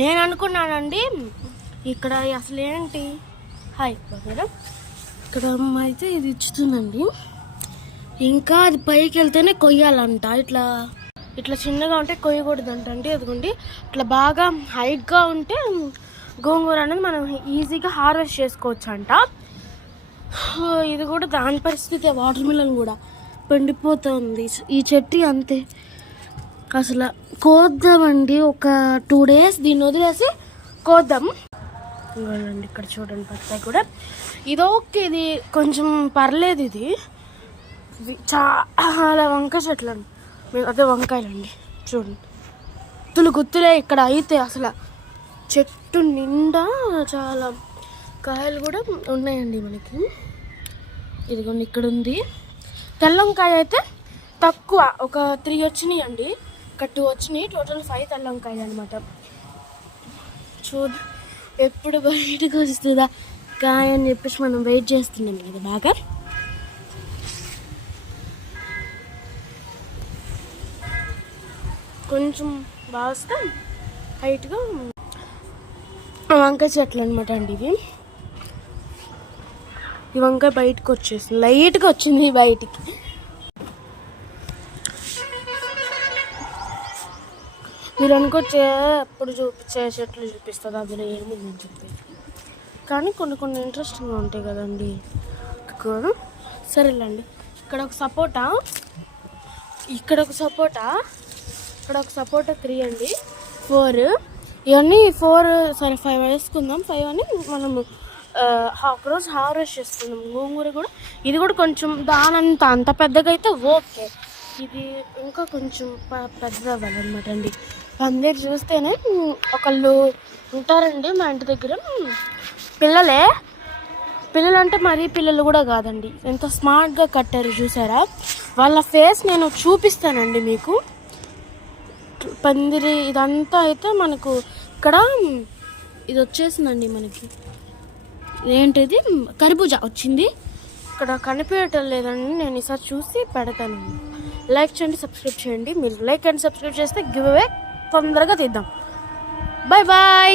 నేను అనుకున్నానండి ఇక్కడ అసలు ఏంటి హాయ్ బాగా ఇక్కడ అమ్మ అయితే ఇది ఇచ్చుతుందండి. ఇంకా అది పైకి వెళ్తేనే కొయ్యాలంట. ఇట్లా ఇట్లా చిన్నగా ఉంటే కొయ్యకూడదంట అండి. అదిగోండి ఇట్లా బాగా హైట్గా ఉంటే గోంగూర అనేది మనం ఈజీగా హార్వెస్ట్ చేసుకోవచ్చు అంట. ఇది కూడా దాని పరిస్థితి. వాటర్ మిలన్ కూడా పండిపోతుంది. ఈ చెట్టు అంతే. అసలు కోద్దామండి ఒక 2 days దీన్ని వదిలేసి కోద్దాం. ఇవ్వండి ఇక్కడ చూడండి బత్తాయి కూడా. ఇది ఓకే, ఇది కొంచెం పర్లేదు. ఇది చాలా వంకాయ చెట్లు అండి. అదే వంకాయలండి చూడండి. గుత్తులే ఇక్కడ అయితే అసలు చెట్టు నిండా చాలా కాయలు కూడా ఉన్నాయండి మనకి. ఇదిగోండి ఇక్కడ ఉంది. తెల్ల వంకాయ అయితే తక్కువ, ఒక 3 వచ్చినాయి అండి. ఒక 2 వచ్చినాయి. టోటల్ 5 తెల్ల వంకాయలు అనమాట. ఎప్పుడు బయటకు వస్తుందా కాయ అని చెప్పేసి మనం వెయిట్ చేస్తున్నాం కదా బాగా. కొంచెం బాగా వస్తాం హైట్గా వంకాయ చెట్లు అనమాట అండి ఇవి. ఈ వంకాయ బయటకు వచ్చేసింది, లైట్గా వచ్చింది బయటికి. మీరు అనుకోవచ్చే ఎప్పుడు చూపించే చెట్లు చూపిస్తుంది అందులో ఏముందని చెప్పి, కానీ కొన్ని ఇంట్రెస్టింగ్గా ఉంటాయి కదండి. సరేలేండి. ఇక్కడ ఒక సపోటా, ఇక్కడ ఒక సపోటా 3 అండి. 4 ఇవన్నీ 5 వేసుకుందాం. 5 అని మనము ఒకరోజు హార్వెస్ట్ చేసుకుందాం. గోంగూర కూడా ఇది కూడా కొంచెం అంత పెద్దగా అయితే ఓకే. ఇది ఇంకా కొంచెం పెద్దది అవ్వాలన్నమాట అండి. పందిరి చూస్తేనే ఒకళ్ళు ఉంటారండి మా ఇంటి దగ్గర. పిల్లలు అంటే మరీ పిల్లలు కూడా కాదండి, ఎంత స్మార్ట్గా కట్టారు చూసారా. వాళ్ళ ఫేస్ నేను చూపిస్తానండి మీకు. పందిరి ఇదంతా అయితే మనకు ఇక్కడ ఇది వచ్చేసిందండి. మనకి ఏంటిది కర్బూజా వచ్చింది. ఇక్కడ కనిపించటం లేదండి. నేను ఈసారి చూసి పెడతాను. లైక్ చేయండి, సబ్స్క్రైబ్ చేయండి. మీరు లైక్ అండ్ సబ్స్క్రైబ్ చేస్తే గివ్ అవే తొందరగా తీద్దాం. Bye bye.